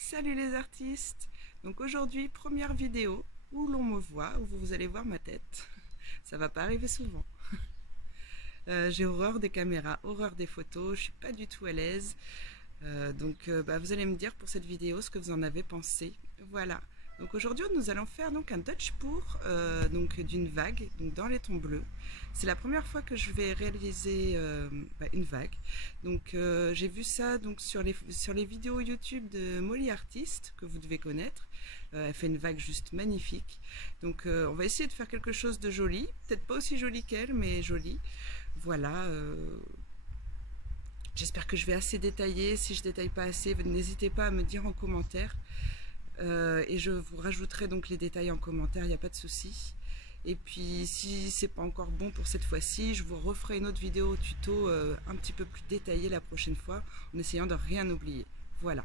Salut les artistes! Donc aujourd'hui, première vidéo où l'on me voit, où vous allez voir ma tête. Ça va pas arriver souvent. J'ai horreur des caméras, horreur des photos, je suis pas du tout à l'aise. Vous allez me dire pour cette vidéo ce que vous en avez pensé. Voilà. Donc aujourd'hui nous allons faire donc un Dutch pour d'une vague donc dans les tons bleus. C'est la première fois que je vais réaliser une vague. J'ai vu ça donc sur les vidéos YouTube de Molly Artist que vous devez connaître. Elle fait une vague juste magnifique. On va essayer de faire quelque chose de joli, peut-être pas aussi joli qu'elle mais joli. Voilà. J'espère que je vais assez détailler. Si je détaille pas assez, n'hésitez pas à me dire en commentaire. Et je vous rajouterai donc les détails en commentaire, il n'y a pas de souci. Et puis si c'est pas encore bon pour cette fois-ci, je vous referai une autre vidéo tuto un petit peu plus détaillée la prochaine fois, en essayant de rien oublier. Voilà.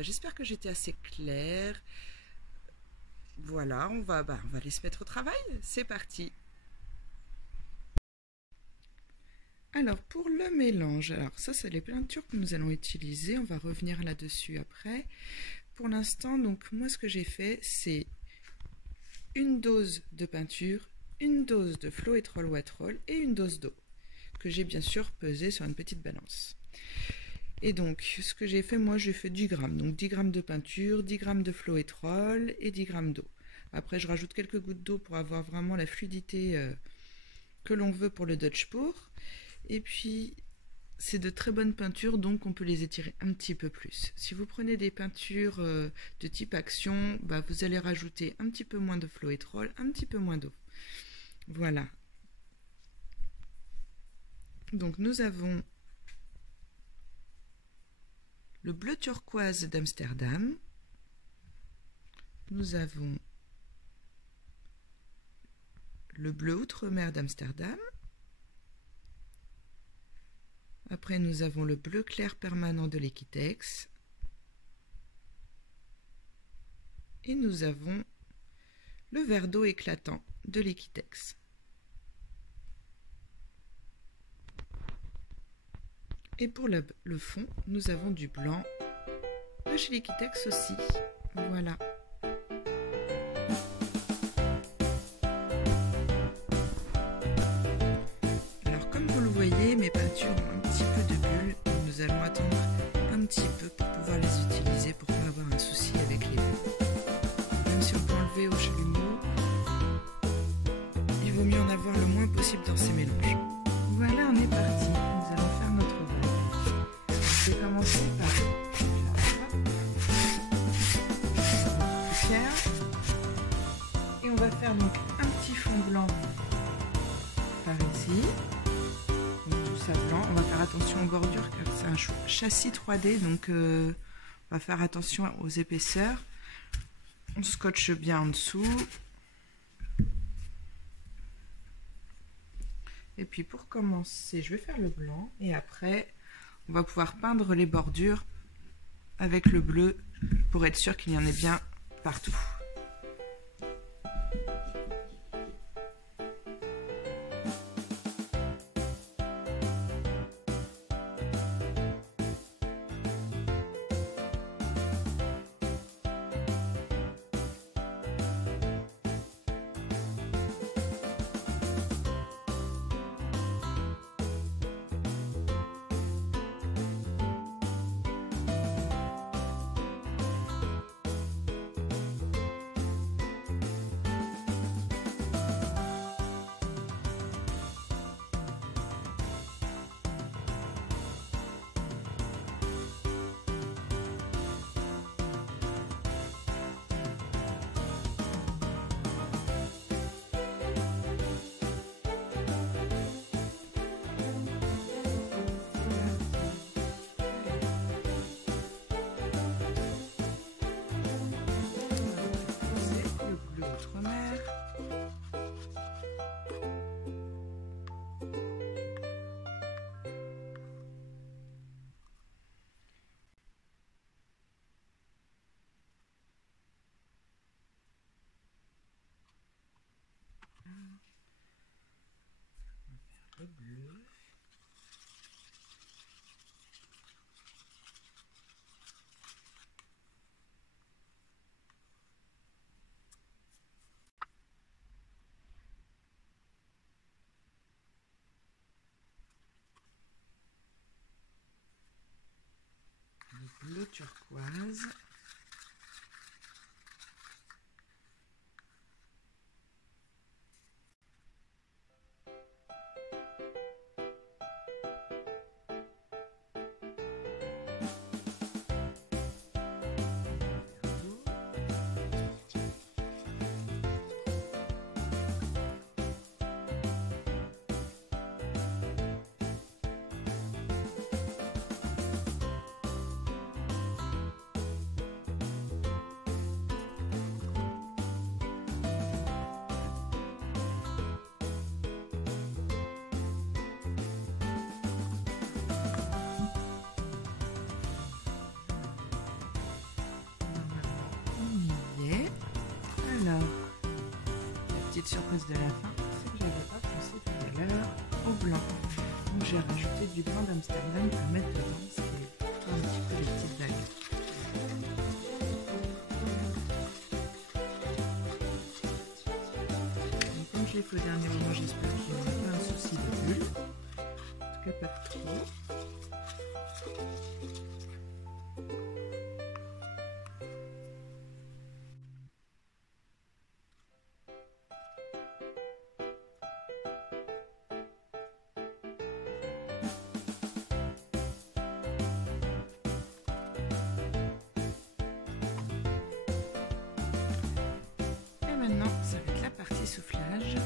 J'espère que j'étais assez claire. Voilà, on va aller se mettre au travail. C'est parti. Alors pour le mélange, alors ça c'est les peintures que nous allons utiliser, on va revenir là-dessus après. Pour l'instant, donc moi ce que j'ai fait c'est une dose de peinture, une dose de Floetrol Waterol et une dose d'eau, que j'ai bien sûr pesé sur une petite balance. Et donc ce que j'ai fait, moi j'ai fait 10 grammes, donc 10 grammes de peinture, 10 grammes de Floetrol et 10 grammes d'eau. Après je rajoute quelques gouttes d'eau pour avoir vraiment la fluidité que l'on veut pour le Dutch pour. Et puis, c'est de très bonnes peintures, donc on peut les étirer un petit peu plus. Si vous prenez des peintures de type action, vous allez rajouter un petit peu moins de Floetrol, un petit peu moins d'eau. Voilà. Donc nous avons le bleu turquoise d'Amsterdam. Nous avons le bleu outre-mer d'Amsterdam. Après, nous avons le bleu clair permanent de l'Equitex. Et nous avons le vert d'eau éclatant de l'Equitex. Et pour le fond, nous avons du blanc de chez l'Equitex aussi. Voilà. Alors, comme vous le voyez, mes peintures ont un petit peu de bulles. Nous allons attendre un petit peu pour pouvoir les utiliser, pour ne pas avoir un souci avec les bulles. Même si on peut enlever au chalumeau, il vaut mieux en avoir le moins possible dans ces mélanges. Voilà, on est parti. Nous allons faire notre vague. Je vais commencer par et on va faire donc un petit fond blanc par ici. Tout ça blanc. On va faire attention aux bordures car c'est un châssis 3D, donc on va faire attention aux épaisseurs. On scotche bien en dessous. Et puis pour commencer, je vais faire le blanc et après on va pouvoir peindre les bordures avec le bleu pour être sûr qu'il y en ait bien partout. turquoise. Alors, la petite surprise de la fin, c'est que j'avais pas pensé tout à l'heure au blanc. Donc j'ai rajouté du blanc d'Amsterdam à mettre dedans, ce qui est un petit peu les petites algues. Donc, comme je l'ai fait au dernier moment, j'espère qu'il n'y aura pas un souci de bulle. En tout cas pas trop. Maintenant, ça va être la partie soufflage.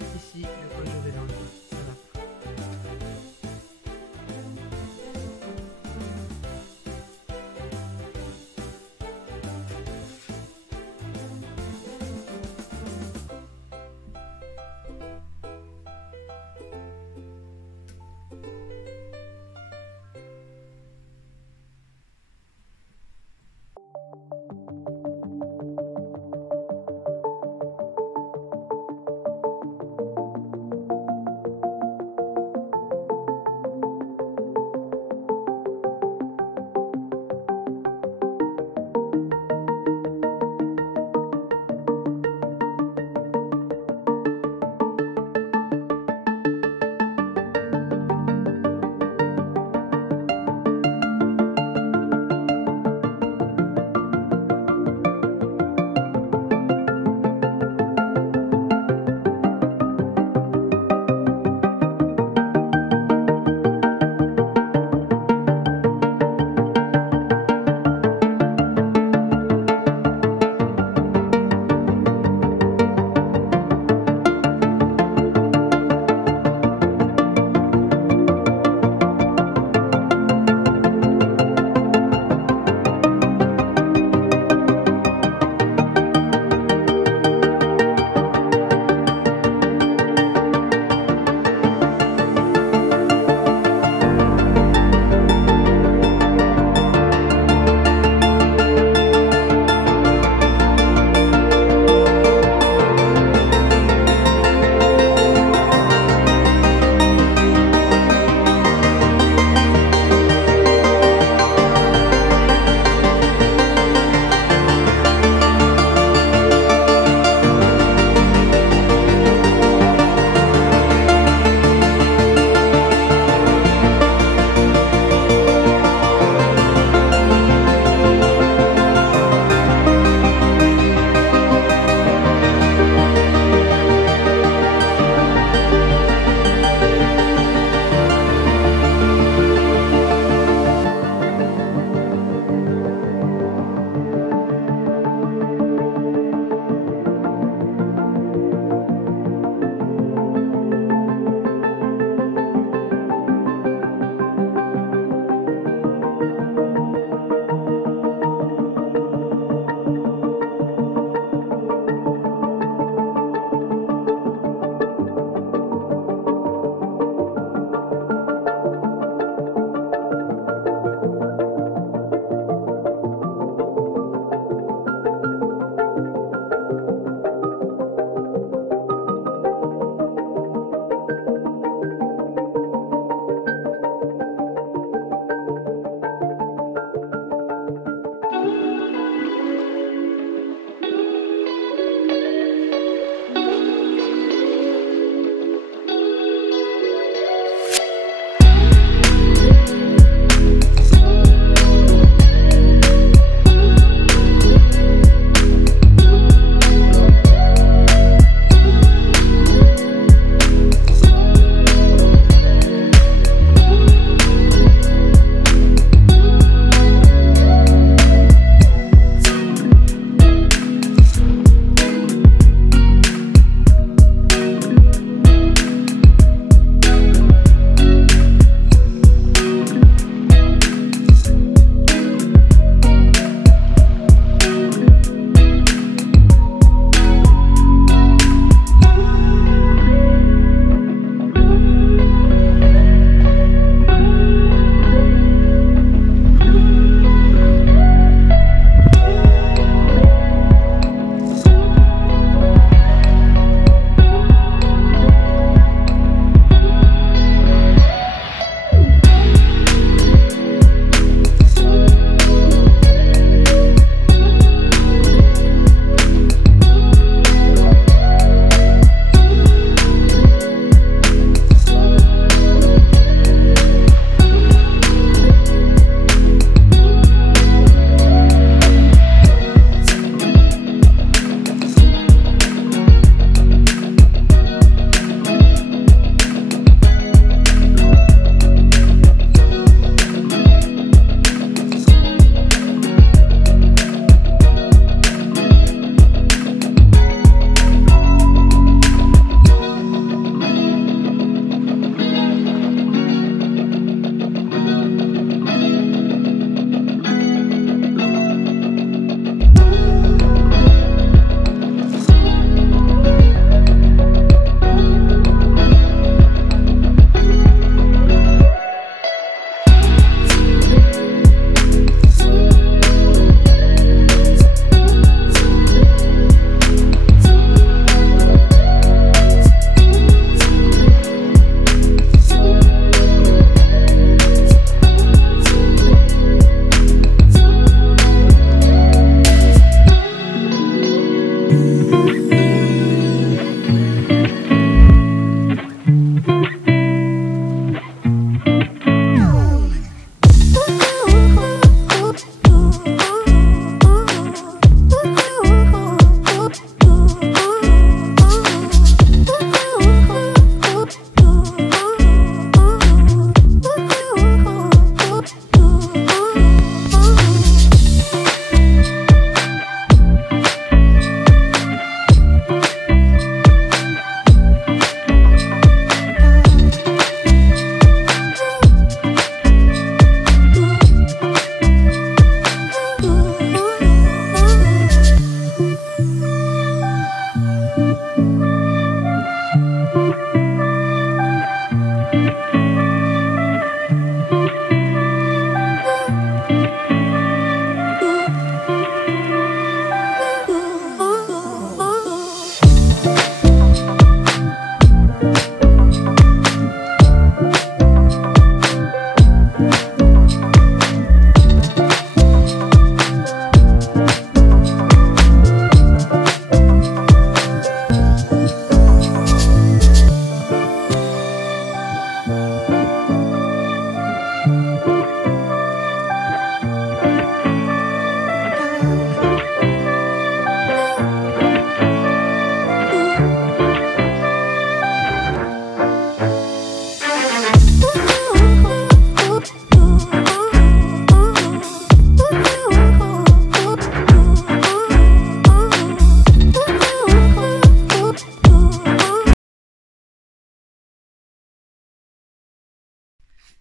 ici, je crois que je vais l'enlever. Ça va pas.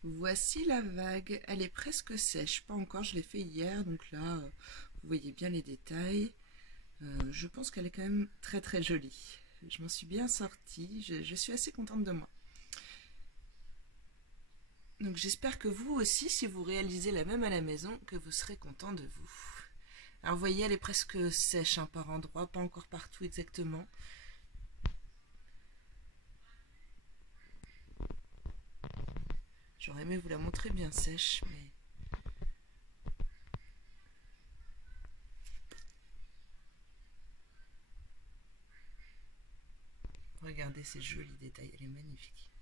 Voici la vague, elle est presque sèche, pas encore, je l'ai fait hier, donc là, vous voyez bien les détails. Je pense qu'elle est quand même très très jolie. Je m'en suis bien sortie, je suis assez contente de moi. Donc j'espère que vous aussi, si vous réalisez la même à la maison, que vous serez content de vous. Alors vous voyez, elle est presque sèche hein, par endroits, pas encore partout exactement. J'aurais aimé vous la montrer bien sèche, mais... Regardez ces jolis détails, elle est magnifique.